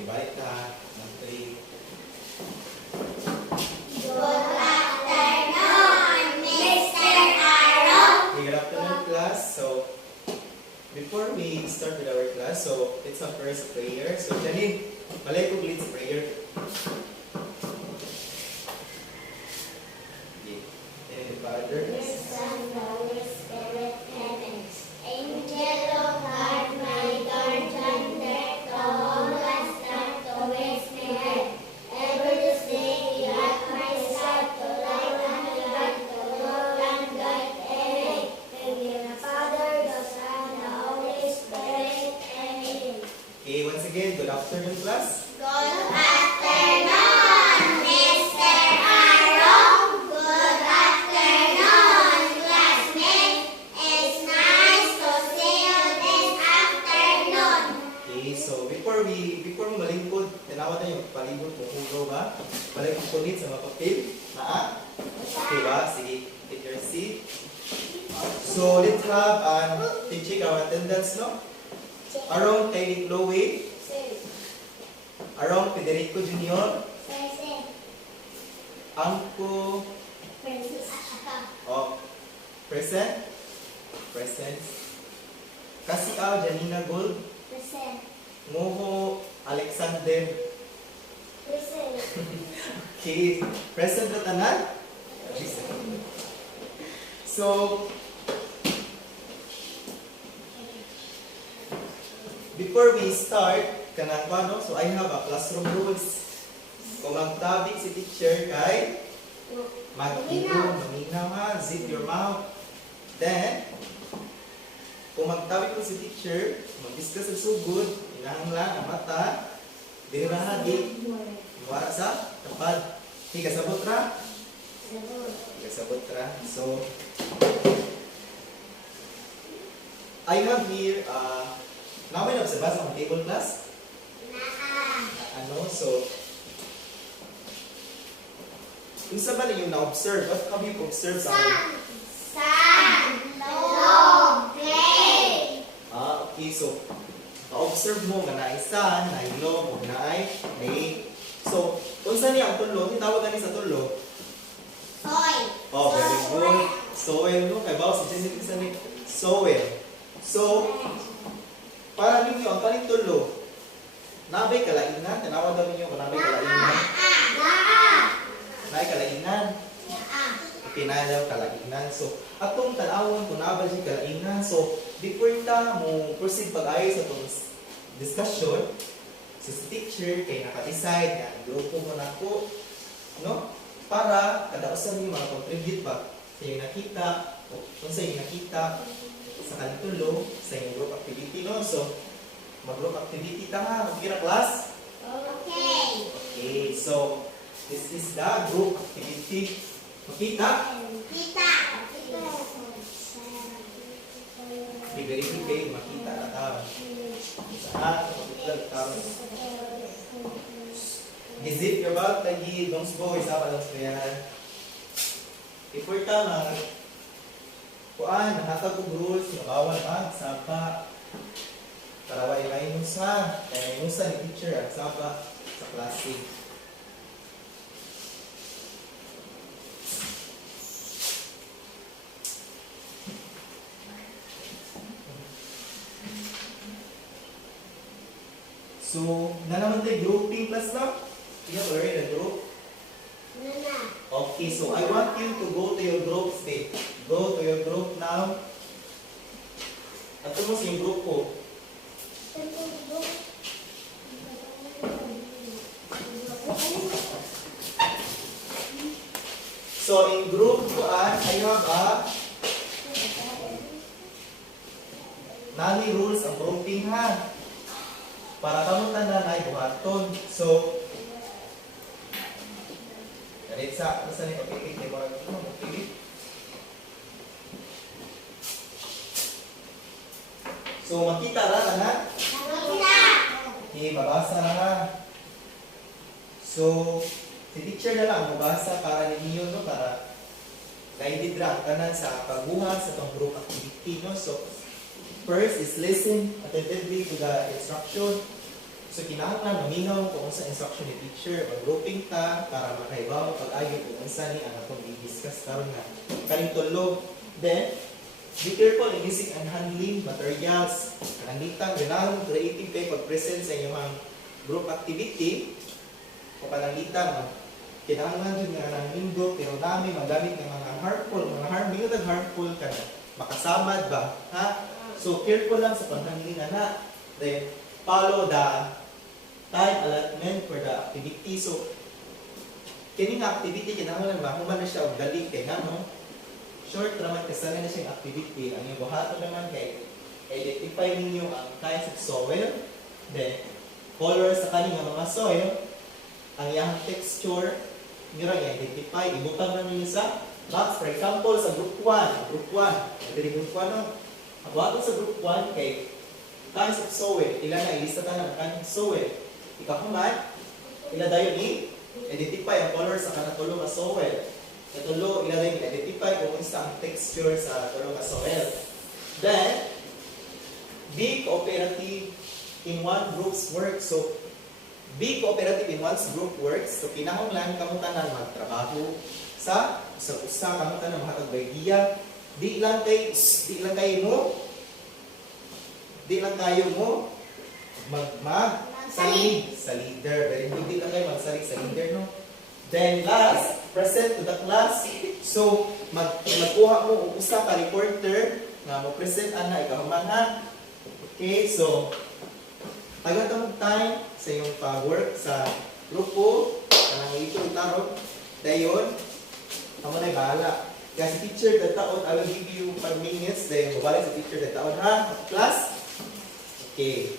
Ibalik ka. 1, 3. Good afternoon, Mr. Aaron. Good afternoon, class. So, before we start with our class, so let's have first prayer. So, Janine, malay ko lead sa prayer. Okay. In the Father, Son, Holy Spirit, Heaven. Angel of God, my guardian, there to all last night to waste me head. Ever this day, at my side, to light and light, to Lord and guide, amen. In the Father, the Son, the Holy Spirit, amen. okay, once again, good afternoon, class. Good afternoon, Mr. Aaron. Good afternoon, classmates. It's nice to see you this afternoon. Okay, so before mo malingkod, tanawa na yung palibot mo ulo ba? Balik ko ulit sa mga papel. Okay ba? Sige, take your seat. So, let's have check our attendance, no? Arong kay Chloe, Arong Federico Jr., Angko, oh, present, Kasiaw Janina Gold, Moho Alexander, okay, present na tanan? So, before we start, kanang no? So I have a classroom rules. Kung magtabig si teacher kay mag-ino, maminaw ha, zip your mouth. Then, kung magtabig ko si teacher, mag-discuss sa sugod, inahanglan ang mata, dinirahagi, wala sa tapad. Hindi kasabot ra? Kasabot ra. So, I have here, namin na sa basa ang table class. So, kung sa ba yung na-observe, what have you observed sa akin? Play. Okay, so, na-observe mo nga na sun, na ilog, o na play. So, kung saan niya ang tulog, itawag ganin sa tulog? Soil. Oh, very good. Soil, no? Kaya bawa sa Genesis sa ni soil. So, para ninyo, ang kaling tulog, nabay kalainan, tinawag daw ninyo kung nabay kalainan. Nabay kalainan. Okay, nabay daw kalainan. So, atong tanawon kung nabay siya kalainan. So, before ta mo proceed pag-ayos sa itong discussion, so si teacher kay naka-decide na grupo mo na ko, no? Para kada usa niyo mag-contribute ba sa iyong nakita, o kung sa iyong nakita sa kanitulo, sa iyong group activity, no? So, mag-group activity ta ha. Okay na, class? Okay. Okay, so, this is the group activity. Makita? Kita. Okay, very good kayo. Makita na tao. Saan? Kapag tao. Gizip your bag, tagi, dongs boy, sapa lang sa yan. Before ka na, kuan, nahatag kong rules, nabawal bag, sapa. Taraway may nusa, kaya may nusa ni teacher at sapa sa klase. So, na naman tayo grouping class na? You have already a group? Okay, so I want you to go to your group state. Go to your group now. At mo sa yung group ko. So, in group ko, I have a nani rules ang grouping ha. Para kamo tanan ay buhaton. So, Karitsa, basta ni papilit ni mga papilit. So, makita ra na. Okay, babasa na ha. So, si teacher na lang mabasa para ninyo, no? Para guided ra ang tanan sa pagbuhat sa itong group activity, no? So, first is listen attentively to the instruction. So kinahanglan maminaw kung unsa instruction ni teacher, mag-grouping ta para makahibaw pag-ayo kung unsa ni ang atong i-discuss karon nga. Kaning tulo. Then, be careful in using and handling materials. Pananglitan, ganahan creative kay pag-present sa inyong group activity. O pananglitan, kinahanglan dyan nga ng linggo, pero namin magamit ng mga harmful ka na. Makasamad ba? Ha? So, careful lang sa pag-handling na. Then, follow the time allotment for the activity. So, kini nga activity, kinahanglan ba? Human na siya og dali kay nga, no? Short naman kasama na siyang activity. Ang yung buhato naman kay identify ninyo ang kinds of soil, then colors sa kaning mga soil, ang iyang texture, nyo rin identify, ibutang na ninyo sa box. For example, sa group 1, group 1, no? Ang buhato sa group 1 kay kinds of soil, ilan na ilista ta ng kinds of soil. Ikahuman, ila dayon ni identify ang colors sa kanatulong na soil. Katulo, ilalay i-identify kung isa ang texture sa tulong ka soil. Then, be cooperative in one group's work. So, be cooperative in one's group works. So, kinahanglan kamutanan magtrabaho sa usa kamutanan mahatag idea. Di lang kayo mo magsalig sa leader. Very good, di lang kayo magsalig sa leader, no? Then last, present to the class. So, magkuha mo og usa ka reporter nga mo present ana ikahuman ha. Okay, so taga ta time sa iyong pag-work sa grupo kanang ito tarong dayon amo na bahala. Kaya si teacher dataon, I will give you 5 minutes then mabalik sa teacher dataon ha. Class. Okay.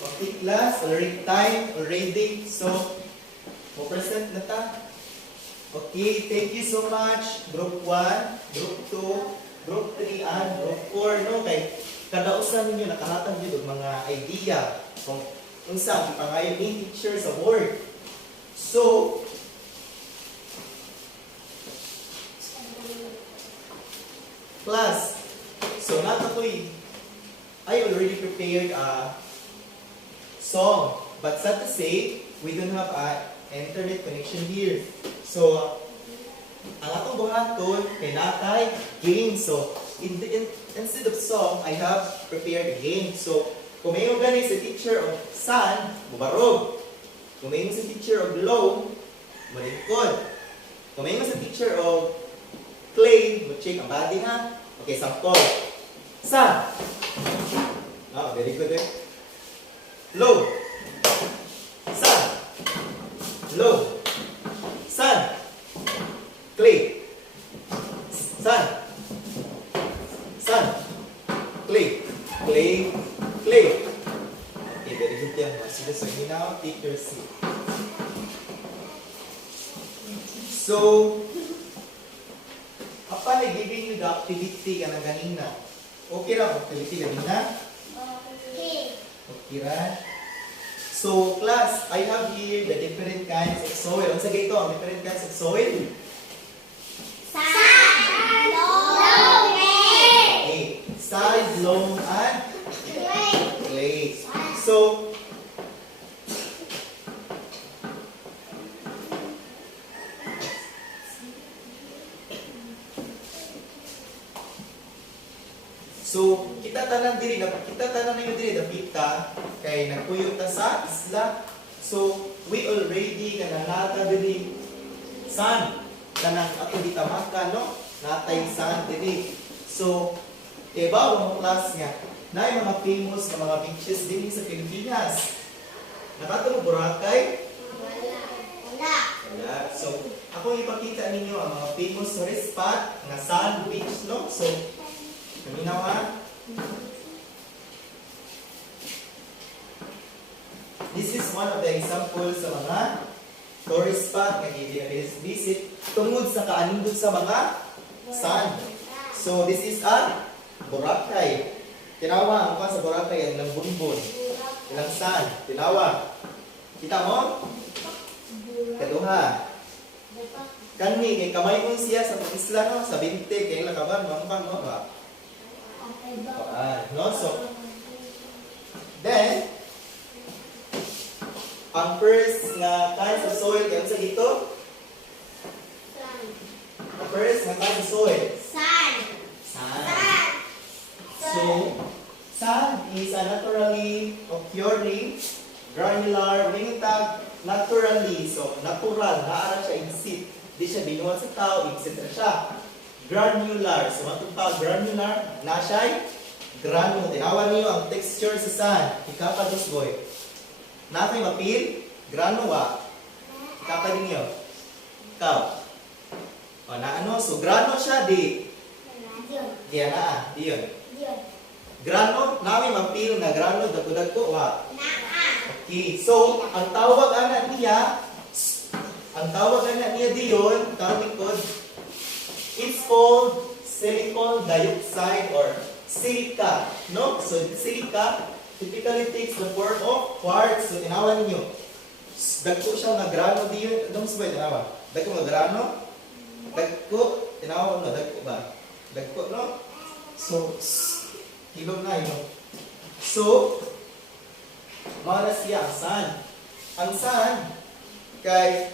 Okay, class, already time, already. So, present na ta. Okay, thank you so much. Group 1, Group 2, Group 3, and Group 4. No? Kay kada usa ninyo nakahatag yun mga idea kung unsa ipangayo ni teacher sa board. So, class, so I already prepared a song. But sad to say, we don't have an internet connection here. So, ang atong buhaton kay natay game. So, instead of song, I have prepared a game. So, kung may gani sa teacher of sun, bubarog. Kung may sa teacher of glow, malingkod. Kung may sa teacher of clay, check ang body ha. Okay, sample. Sun. Ah, very good eh. Low. Sun. Low. Sun. Clay. Sun. Sun. Clay. Clay. Clay. Okay, very good yan. Sige, so now take your seat. So, apa na giving you the activity ka na ganina? Okay lang, activity ganina? Okay. Okay, right? So, class, I have here the different kinds of soil. Ano sa ito? Ang different kinds of soil? Sand, loam, Okay. Sand, loam, and clay. So, kita tanan ninyo diri dapita kay nagpuyo ta sa isla. So we already kanahata diri sun kanang ato gitamaka no natay sun diri. So iba mo class nga naay mga famous nga mga beaches diri sa Pilipinas. Nakato mo Boracay? Wala. So ako ipakita ninyo ang mga famous tourist spot nga sand beach no. So kaminaw ha. This is one of the examples sa mga tourist spot nga visit tungod sa kaanindot sa mga sand. So this is a Boracay. Tinawa ang pa sa Boracay ang langbunbon. Ilang sand. Tinawa. Kita mo? Kaduha. Kani kay kamay siya sa isla no sa 20 kay lakaban mampang no ba? no? So, then, ang first nga kind of soil, kaya sa dito? Sun. Ang first nga kind of soil. Sun. Sand. Sun. So, sand is a naturally occurring granular, may tag naturally. So, natural, naara siya exist. Di siya binuhat sa tao, exist na siya. Granular. So, matong tao, granular, na siya granular. Tinawan niyo ang texture sa sand. Ikapados, boy. Natay mapil, granua. Ikapados niyo. Ikaw. O, na ano? So, grano siya, di. Diyon. Diyan na, diyon. Diyon. Grano, namin mapil na grano, dagko-dagko, wa. Naa. Okay, so, ang tawag anak niya diyon, tawag ko, it's called silicon dioxide or silica, no? So, silica typically takes the form of quartz. So, tinawan ninyo. Dagko siya nga grano diyon. Anong sabay tinawa? Dagko nga grano? Dagko, tinawa no, dagko ba? Dagko, no? So, kilom na yun. So, mga siya ang sand. Ang sand, kay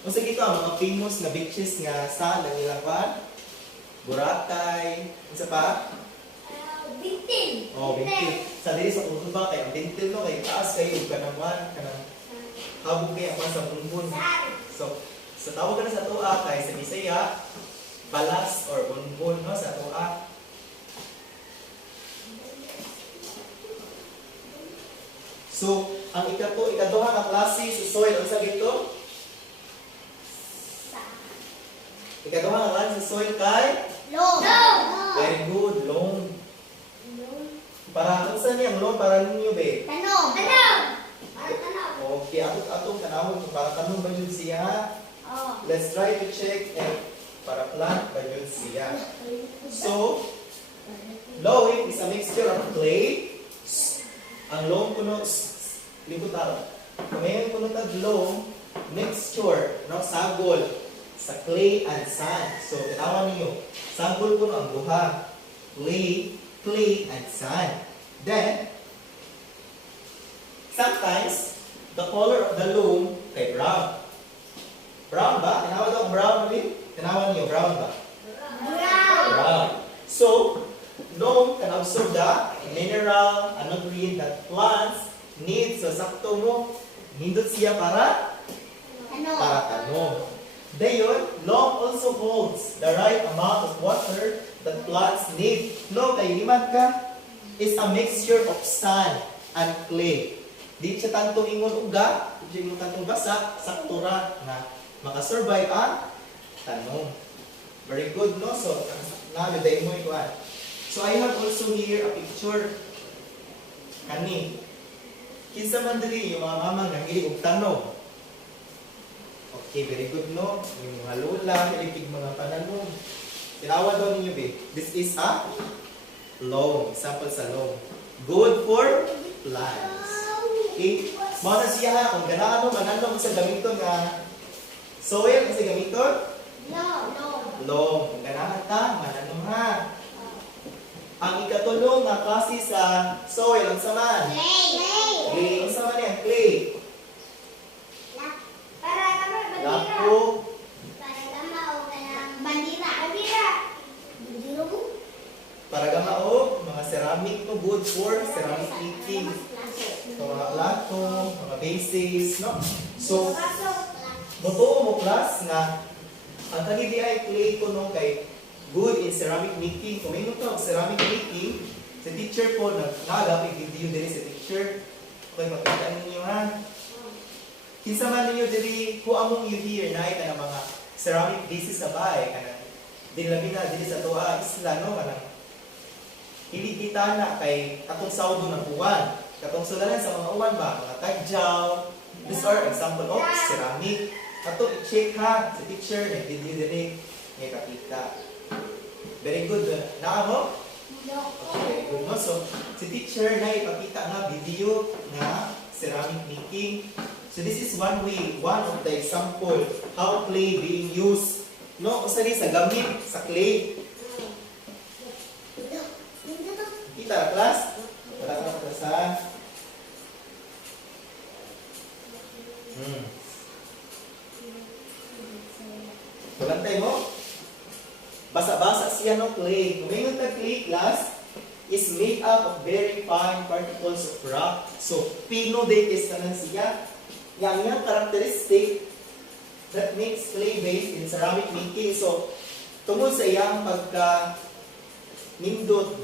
kung sa gito ang mga famous na beaches nga sand ang ilang kwan, Boracay, isa pa? Bintin. Oh, bintil. Sa diri sa Uruba kay ang bintil no kay taas kayo kanaman kanang habog kay ang sa bunbun. Sun. So, sa tawag na sa tuwa kay sa Bisaya, balas or bunbun no sa tuwa. So, ang ikaduha nga klase sa soil unsa gito? Ikaduha nga klase sa soil kay Low. very good, loam. Para unsa niya ang loam para ninyo be? Tanom. Tanom. Para tanom. Okay, atong tanawon kung para tanong ba yun siya? Oh. Let's try to check and para plant ba yun siya? So, loam is a mixture of clay. Ang loam kuno libutan. Kumayon kuno tag loam mixture no sagol sa clay and sand. So, tinawan niyo. Sagol kuno ang duha. Clay and sand. Then, sometimes the color of the loam kay brown. Brown ba? Tinawan daw brown ulit? Tinawan niyo brown ba? Brown. Brown. So, loam can absorb the mineral and nutrient that plants need. So, sakto mo, nindot siya para Tanom. tanom. Dayon, loam also holds the right amount of water that plants need. No, kay liman ka is a mixture of sand and clay. Di siya tantong ingon uga, di siya ingon tantong basa, saktura na makasurvive ang tanom. Very good, no? So, nabiday mo ikuan. So, I have also here a picture. Kani. Kinsa man diri yung mga mama nga hili og tanom. Okay, very good, no? Yung mga lola, hilig mga pananom. Tinawa daw ninyo, be. This is a loam. Example sa loam. Good for plants. Okay? Mga na siya ha, kung ganaan mo, mananong sa gamiton nga soil, kasi gamiton? Low. Loam. Kung ganaan ka, mananong ha. Ang ikatulong na klase sa soil, ang saman? Clay. Clay. Ang saman yan? Clay. Para kami bandira. Lapo. Para kami o kanang bandira. Bandira. Bandira mo? Para gamao, mga ceramic no, good for ceramic making. So, mga plato, mga bases, no? So, motoo mo class nga ang kanidi ay clay ko no kay good in ceramic making. Kung may to ceramic making, sa teacher po nagagapig video diri sa teacher. Okay, makita ninyo ha. Kinsa man ninyo diri who among you here na ay kanang mga ceramic bases sa bahay kanang dili labi na dili sa tuwa isla no kanang hindi kita na kay atong sawdo ng uwan. Katong sulanan sa mga uwan ba, mga tagjaw. These are example of ceramic. Ato i-check ha sa teacher na video diri ngay kapita. Very good. Naa mo? Okay, good no. So, si teacher na ipakita nga video nga ceramic making. So this is one way, one of the example how clay being used. No, usali sa gamit sa clay. Kita, class? Wala ka na sa Kulantay mo? Basa-basa siya ng clay. Kung ngayon clay, class, is made up of very fine particles of rock. So, pino-dates na lang siya. Yang characteristic that makes clay based in ceramic making. So, tungkol sa iyang pagka nindot,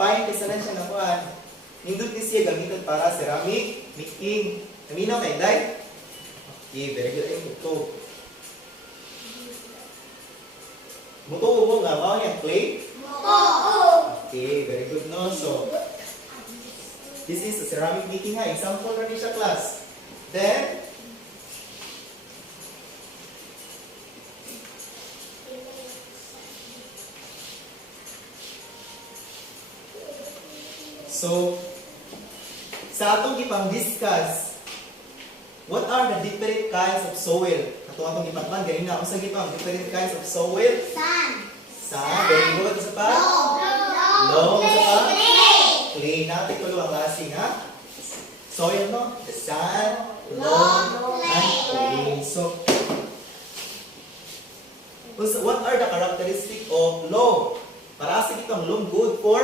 fine kasi na siya nakuhaan. Nindot ni siya gamitan para ceramic making. Naminaw na inday? Okay, very good. Ay, ito. Mutuo mo nga, mao yung clay? Okay, very good no. So, this is a ceramic making ha. Example na siya class. Then, so, sa atong ipang-discuss, what are the different kinds of soil? Atong ipang-man, ganyan na. Kung sa different kinds of soil? Sand. Very good. Isa pa? Loam. Isa pa? Clay. Natin ko ang klaseng ha? Soil, no? Sand, loam, and clay. So, what are the characteristics of loam? Para sa itong loam, good for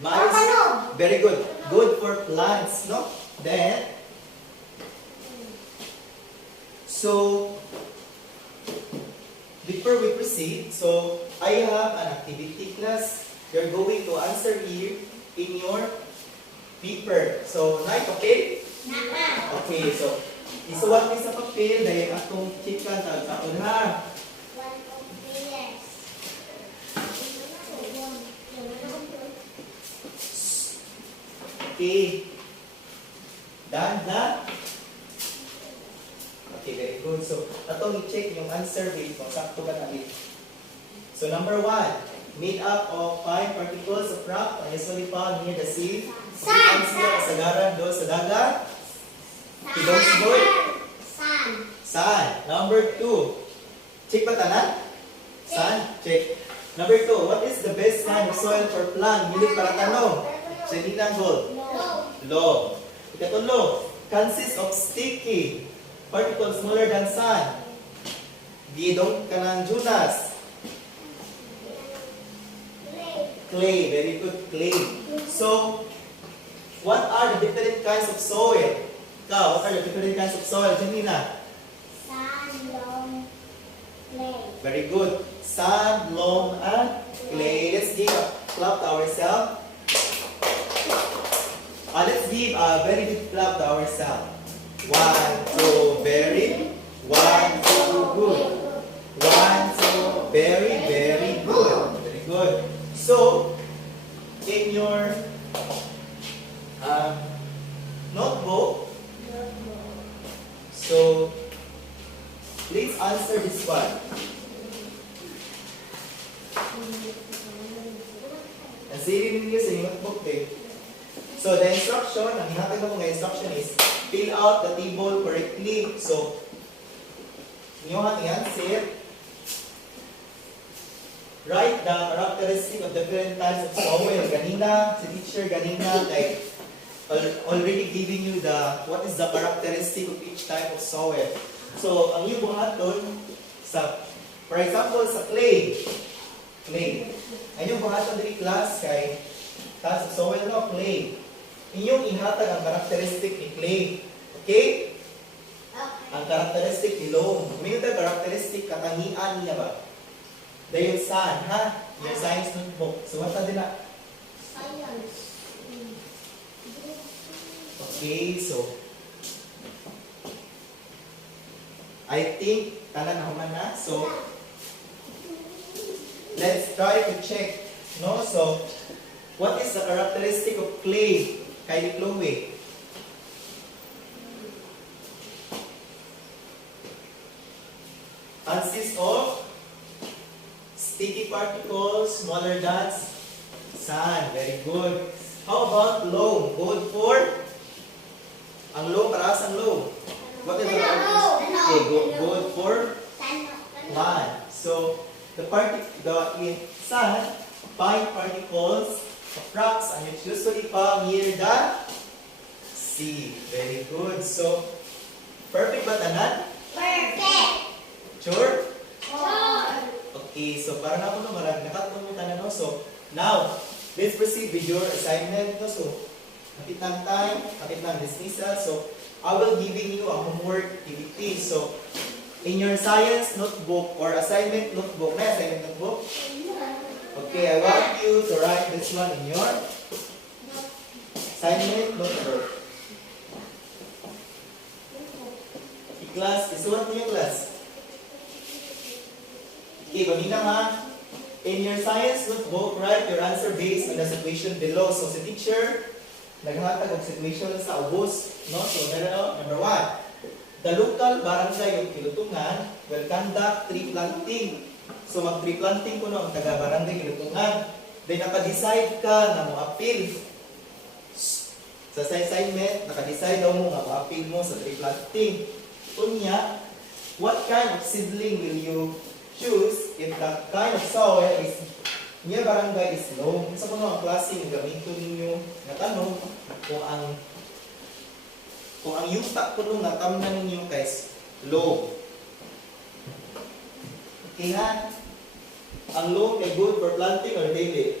mice. Very good. Good for plants, no? Then, so, before we proceed, so I have an activity class. You're going to answer here in your paper. So, night, okay? Okay, so, isuwat ni sa papel dahil atong chikan sa ha. Okay. Done na? Okay, very good. So, atong i-check yung answer rate kung sakto ba na it. So, number 1, made up of fine particles of rock and usually found near the sea. Saan siya kasagaran doon sa dagat? Tidong-sidor? Sand. Number 2, check ba tanan? Sand? Check. Number 2, what is the best kind of soil for plant? Milit para tanong. Sige na, gold. Loam. Ikatulo, consists of sticky particles smaller than sand. Gidong kanang Jonas. Clay. Very good, clay. So, what are the different kinds of soil? Ikaw, what are the different kinds of soil? Janina? Sand, loam, clay. Very good. Sand, loam, and clay. Let's give a clap to ourselves. Let's give a very good clap to ourselves. 1, 2, very. 1, 2, good. 1, 2, very, very good. Very good. So, in your notebook, so please answer this one. Nasirin niyo sa notebook eh. So the instruction, ang hinatag mo ng instruction is fill out the table correctly. So, inyo ang i-answer. Write the characteristic of different types of soil. Ganina, si teacher ganina, like already giving you the what is the characteristic of each type of soil. So, ang iyong buhaton sa, for example, sa clay. Clay. Ang iyong buhaton diri class kay sa soil no, clay. Inyong ihatag ang karakteristik ni clay. Okay? Ang karakteristik ni loam. May yung karakteristik katangian niya ba? Dahil saan, ha? Your science notebook. So, what din na? Science. Okay, so I think tanan na human na. So, let's try to check. No? So, what is the characteristic of clay? Kay Chloe. Consists of sticky particles smaller than sand. Very good. How about loam? Good for? Ang loam, para sa loam? What is the characteristic? Okay, good for plant. So, the sand, fine particles approx, and it's usually pa near the sea. Very good. So, perfect ba tanan? Perfect. Sure? Sure. Okay, so para na po no, marami nakatumutan na no. So, now, let's proceed with your assignment no. So, kapit ng time, kapit ng dismissal. So, I will giving you a homework activity. So, in your science notebook or assignment notebook, na assignment notebook? Okay, I want you to write this one in your assignment notebook. Class, isulat niyo class. Okay, kanina ha. In your science notebook, write your answer based on the situation below. So, si teacher, naghatag og situation sa ubos. No? So, number 1. The local barangay of Kilutungan will conduct tree planting. So, mag-tree planting ko no, ang taga-barangay Kilutungan. Then, naka-decide ka na mo appeal. Sa assignment, naka-decide daw mo nga mo-appeal mo sa tree planting. Unya, what kind of seedling will you choose if the kind of soil is near barangay is low? Sa kuno ang klase ng gamiton ninyo na tanong kung ang yuta kuno nga tamnan ninyo kay low. Okay ha? Ang low kay good for planting or daily?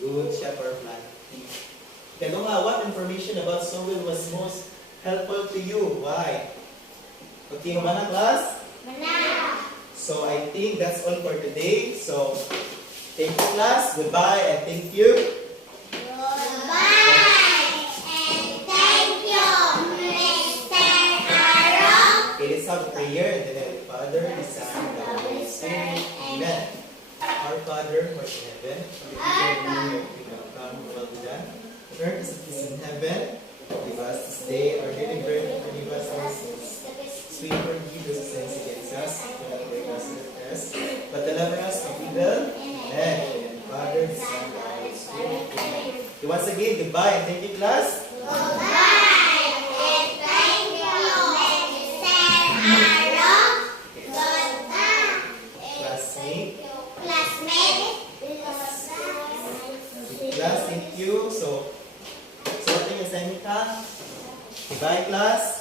Good siya for planting. Kaya nga, what information about soil was most helpful to you? Why? Okay, humana class? Mana. So I think that's all for today. So thank you class. Goodbye and thank you. Goodbye. And thank you, Mr. Aaron. Okay, let's have a prayer and then Father, the Son, and the Holy Spirit. Amen. Our Father, who art in heaven, hallowed be your name. Come, will be done. On earth as it is in heaven. Give us this day our daily bread and forgive us our sins. We forgive those who sins against us. Do not take us into test, but deliver us from evil. Amen. And Father, the Son, and the Holy Spirit. Amen. Okay, once again, goodbye and thank you, class. Goodbye. And thank you, Mr. Aaron. Goodbye. Classmate. Classmate. Class, thank you. So, what yung assignment ka? Goodbye, class.